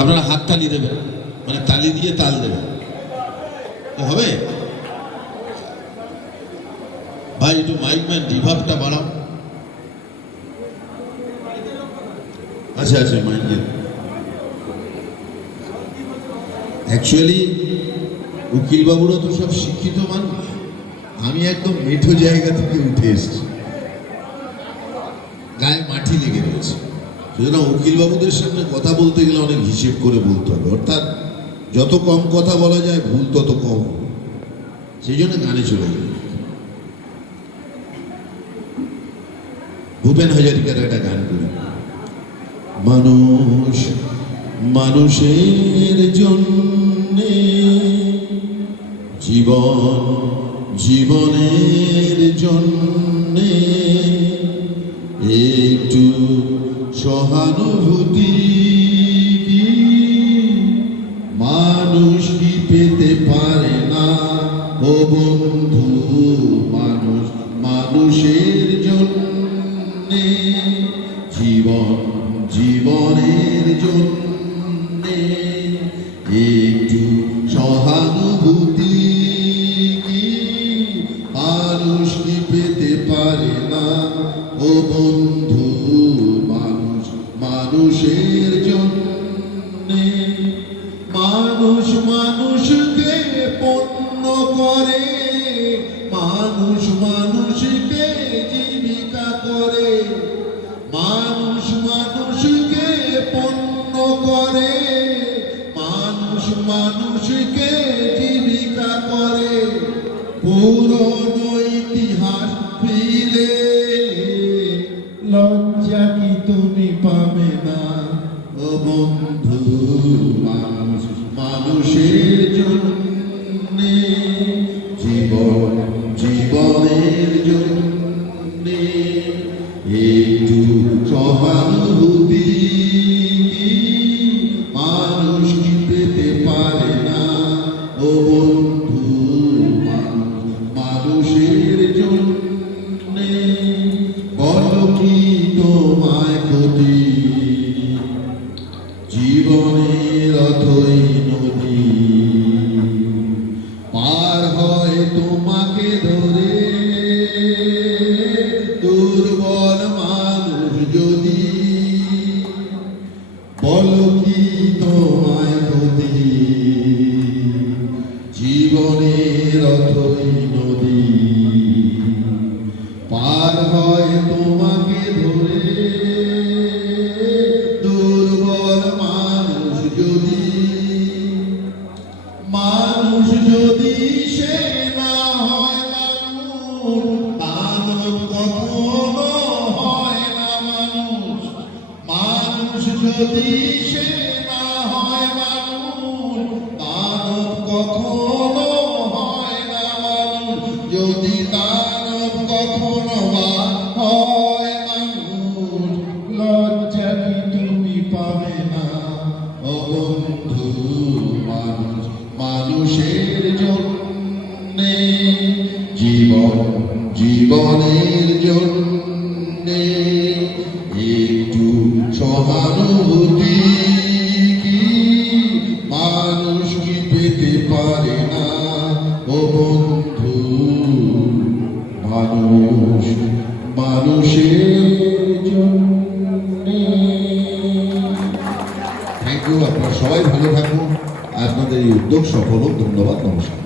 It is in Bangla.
আপনারা হাত তালি দেবেন, মানে তালি দিয়ে তাল দেবেন, হবে? ভাই একটু মাইকম্যান রিভাবটা বাড়াও। আচ্ছা আচ্ছা, মাইকের অ্যাকচুয়ালি উকিলবাবুরা তো সব শিক্ষিত মানুষ, আমি একদম মেঠো জায়গা থেকে উঠে এসেছি, গায়ে মাটি লেগে রয়েছে। সুতরাং উকিলবাবুদের সামনে কথা বলতে গেলে অনেক হিসেব করে বলতে হবে, অর্থাৎ যত কম কথা বলা যায় ভুল তত কম, সেই জন্য গানে চলে গেল। ভূপেন হাজারিকার একটা গান করি, মানুষ মানুষের জন্যে, জীবন জীবনের জন্যে, একটু সহানুভূতি মানুষ কি পেতে পারে না ও বন্ধু? মানুষ মানুষের জন্যে, জীবন জীবনের জন্যে, একটু সহানুভূতি মানুষ কি পেতে পারে না ও বন্ধু? মানুষ মানুষের জন্যে, মানুষ মানুষকে পণ্য করে, মানুষ মানুষকে জীবিকা করে, মানুষ মানুষকে পণ্য করে, মানুষ মানুষকে জীবিকা করে। পুরনো ইতিহাস ফিরে লজ্জা কি তুমি পাবে না ও বন্ধু? মানুষ মানুষের জন্যে, জীবন জীবনের জন্যে, একটু সহানুভূতি মানুষ কি পেতে পারে না ও বন্ধু? মানুষ মানুষের জন্যে, বলো কি তোমায় ক্ষতি জীবনের অথই নদী, পার হয় তোমাকে ধরে দুর্বল মানুষ যদি, বলো কি তোমায় ক্ষতি জীবনের অথই নদী, পার হয় তোমাকে ধরে দুর্বল মানুষ যদি। মানুষ যদি সে না হয় মানুষ, দানব কখনো হয় না মানুষ। মানুষ যদি সে না হয় মানুষ, দানব কখনো হয় না মানুষ। যদি দানব কখনো হয় মানুষ, লজ্জা কি তুমি পাবে না ও বন্ধু? মানুষ মানুষের জন্যে, জীবন জীবনের জন্যে, একটু সহানুভূতি মানুষ কি পেতে পারে না ও বন্ধু? মানুষ মানুষের জন্যে। থ্যাংক ইউ, আপনারা সবাই ভালো থাকুন, আপনাদের এই উদ্যোগ সফল হোক। ধন্যবাদ, নমস্কার।